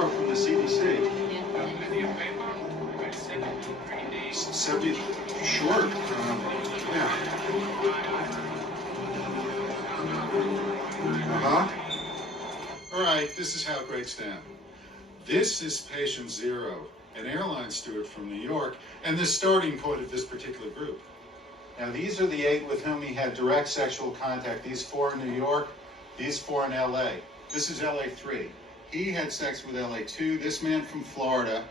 Navarro from the CDC. 70, sure. Yeah. All right, this is how it breaks down. This is patient 0, an airline steward from New York, and the starting point of this particular group. Now, these are the 8 with whom he had direct sexual contact. These 4 in New York, these 4 in LA. This is LA 3. He had sex with LA 2, this man from Florida,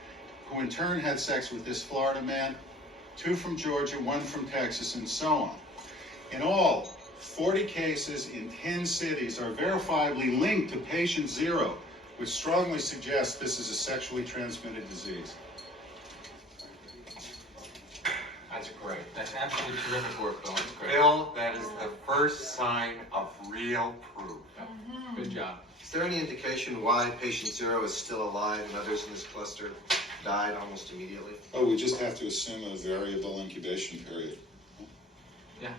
who in turn had sex with this Florida man, 2 from Georgia, 1 from Texas, and so on. In all, 40 cases in 10 cities are verifiably linked to patient 0, which strongly suggests this is a sexually transmitted disease. That's great. That's absolutely terrific work, Bill. That's great. Bill, that is the first sign of real proof. Good job. Is there any indication why patient 0 is still alive and others in this cluster died almost immediately? Oh, we just have to assume a variable incubation period. Yeah.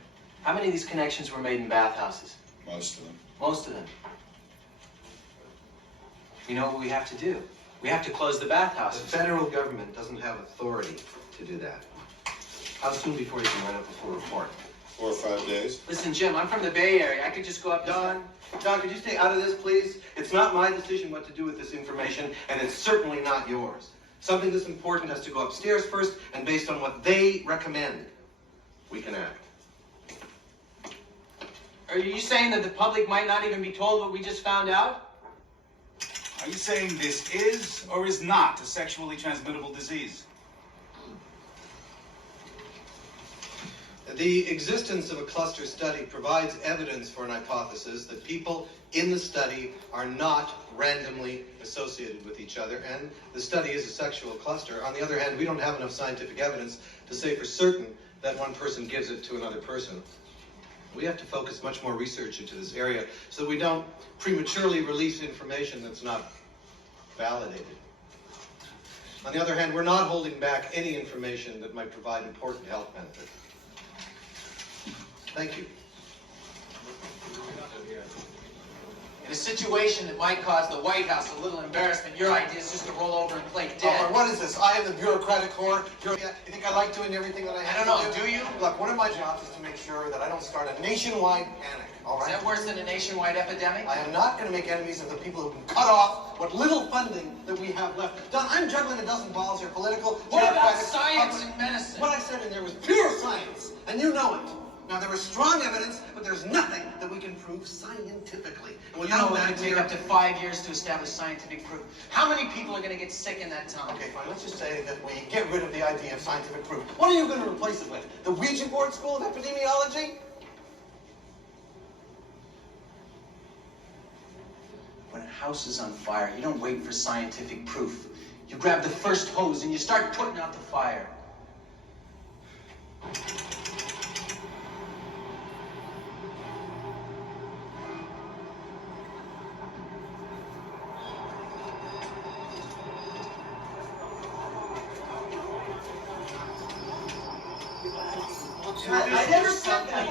How many of these connections were made in bathhouses? Most of them. Most of them. You know what we have to do? We have to close the bathhouses. The federal government doesn't have authority to do that. How soon before you can write up a full report? 4 or 5 days. Listen, Jim, I'm from the Bay Area. I could just go up to... Don, could you stay out of this, please? It's not my decision what to do with this information, and it's certainly not yours. Something this important has to go upstairs first, and based on what they recommend, we can act. Are you saying that the public might not even be told what we just found out? Are you saying this is or is not a sexually transmittable disease? The existence of a cluster study provides evidence for an hypothesis that people in the study are not randomly associated with each other, and the study is a sexual cluster. On the other hand, we don't have enough scientific evidence to say for certain that one person gives it to another person. We have to focus much more research into this area so that we don't prematurely release information that's not validated. On the other hand, we're not holding back any information that might provide important health benefit. Thank you. In a situation that might cause the White House a little embarrassment, your idea is just to roll over and play dead. Oh, what is this? I am the bureaucratic whore. You think I like doing everything that I have I don't to know, do you? Look, one of my jobs is to make sure that I don't start a nationwide panic, all right? Is that worse than a nationwide epidemic? I am not going to make enemies of the people who can cut off what little funding that we have left. Don, I'm juggling a dozen balls here, political, What about bureaucratic, science public. and medicine? What I said in there was pure science, and you know it. Now, there is strong evidence, but there's nothing that we can prove scientifically. Well, you know it would take up to 5 years to establish scientific proof. How many people are going to get sick in that time? Okay, fine. Let's just say that we get rid of the idea of scientific proof. What are you going to replace it with? The Ouija board school of epidemiology? When a house is on fire, you don't wait for scientific proof. You grab the first hose and you start putting out the fire. I never said that.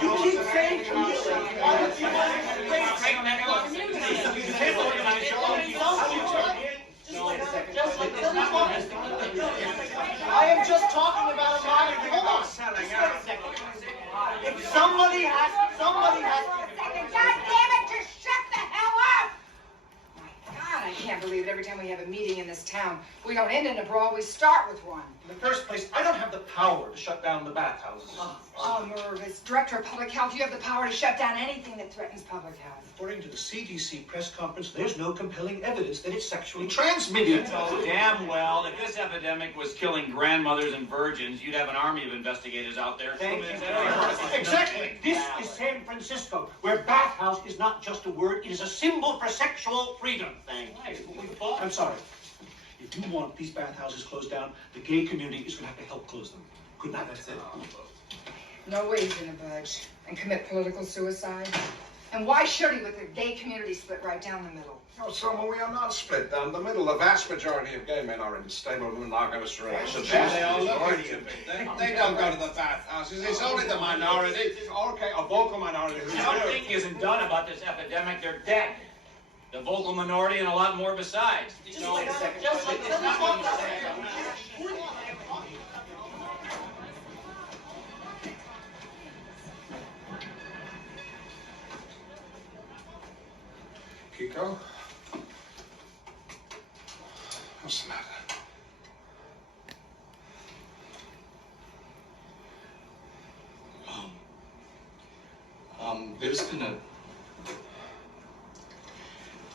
You keep saying I am just talking about a modern. Hold on. If somebody has. God damn it, just shut the hell up! My God, I can't believe it. Every time we have a meeting in this town, we don't end in a brawl, we start with one. In the first place, I don't have the power to shut down the bathhouses. Oh, Merv, as Director of Public Health, you have the power to shut down anything that threatens public health. According to the CDC press conference, there's no compelling evidence that it's sexually transmitted. Oh, damn well. If this epidemic was killing grandmothers and virgins, you'd have an army of investigators out there. Thank you very much. Exactly. This is San Francisco, where bathhouse is not just a word, it is a symbol for sexual freedom. Thank you. I'm sorry. If you want these bathhouses closed down, the gay community is going to have to help close them. Good night. That's it. No way he's gonna budge and commit political suicide. And why should he with the gay community split right down the middle? Oh, Selma, we are not split down the middle. The vast majority of gay men are in stable monogamous relationships. They all look at you. They don't go to the bathhouses. It's only the minority. Okay, a vocal minority who do. Something isn't done about this epidemic. They're dead. The vocal minority and a lot more besides. Just like that. Kiko? What's the matter? There's been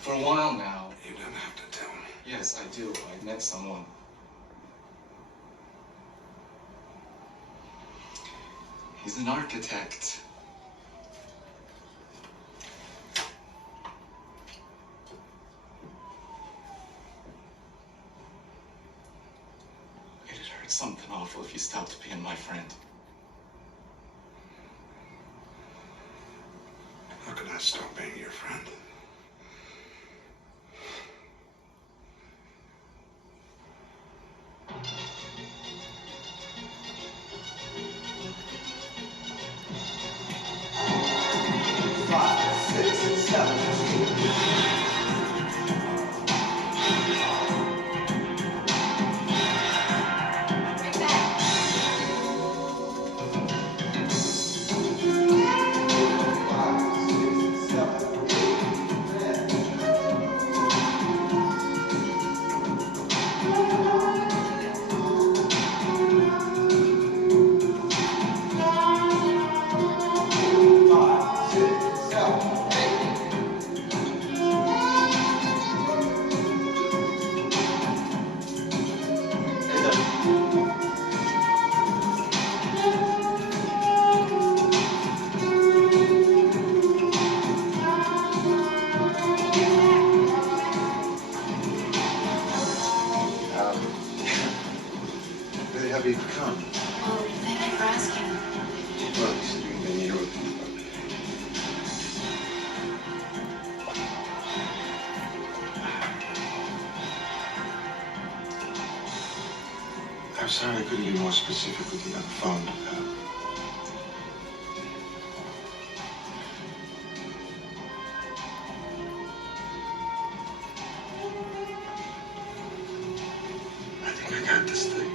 for a while now. You don't have to tell me. Yes, I do. I met someone. He's an architect. It'd hurt something awful if you stopped being my friend. How could I stop being your friend? Really happy you could come. Oh, thank you for asking. Well, you said you've been here with me. I'm sorry I couldn't be more specific with you on the phone. I think I got this thing.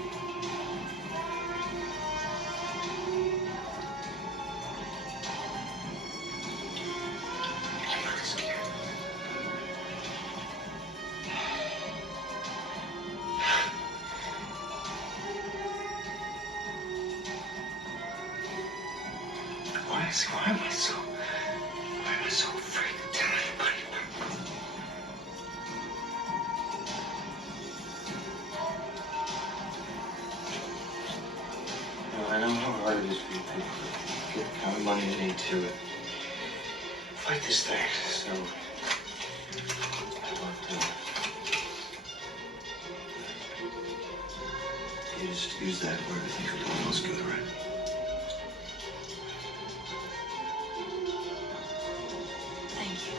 I'm not scared. Why am I so afraid to tell anybody? I know how hard it is for you people to get the kind of money you need to fight this thing. So I want you to just use that where you think you're doing most good, right? Thank you.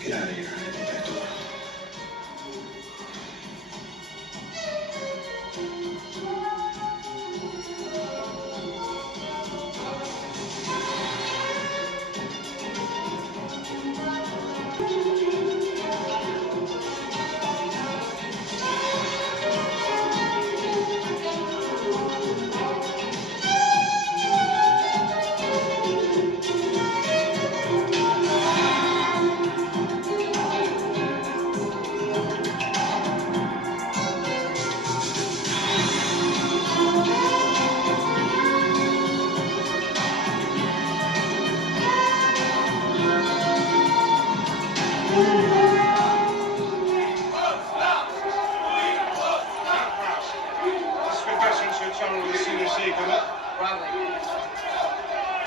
Get out of here. I need that door.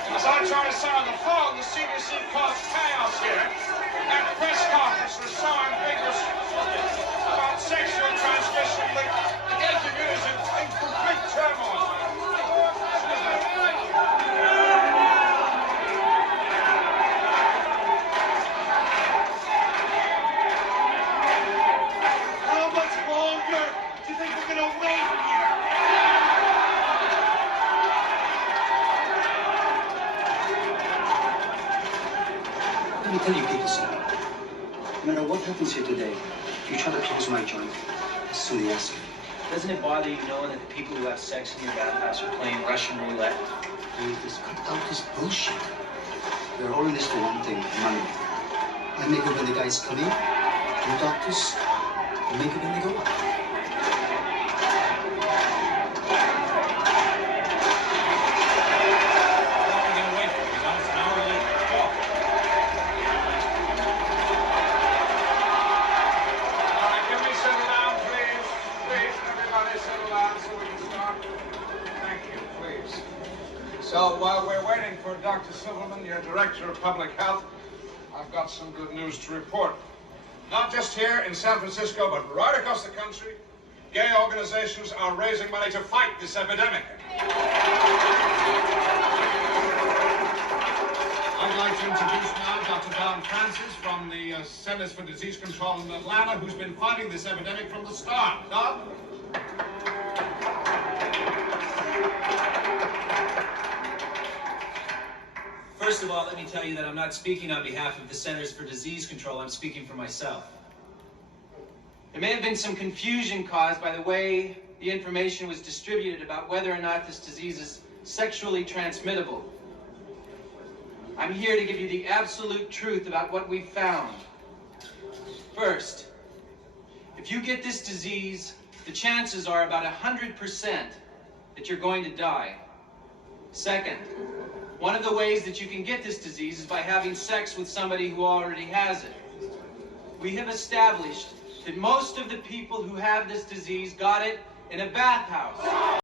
As I try to say on the phone, the CDC caused chaos here. At the press conference, was so ambiguous about sexual transmission that tell you people something. No matter what happens here today, if you try to close my joint, it's soon the answer. Doesn't it bother you knowing that the people who have sex in your bathhouse are playing Russian roulette? Dude, just cut out this bullshit. We're all in this for one thing, money. I make it when the guys come in, and the doctors make it when they go out. So while we're waiting for Dr. Silverman, your Director of Public Health, I've got some good news to report. Not just here in San Francisco, but right across the country, gay organizations are raising money to fight this epidemic. I'd like to introduce now Dr. Don Francis from the Centers for Disease Control in Atlanta, who's been fighting this epidemic from the start. Don? First of all, let me tell you that I'm not speaking on behalf of the Centers for Disease Control. I'm speaking for myself. There may have been some confusion caused by the way the information was distributed about whether or not this disease is sexually transmittable. I'm here to give you the absolute truth about what we've found. First, if you get this disease, the chances are about 100% that you're going to die. Second, one of the ways that you can get this disease is by having sex with somebody who already has it. We have established that most of the people who have this disease got it in a bathhouse.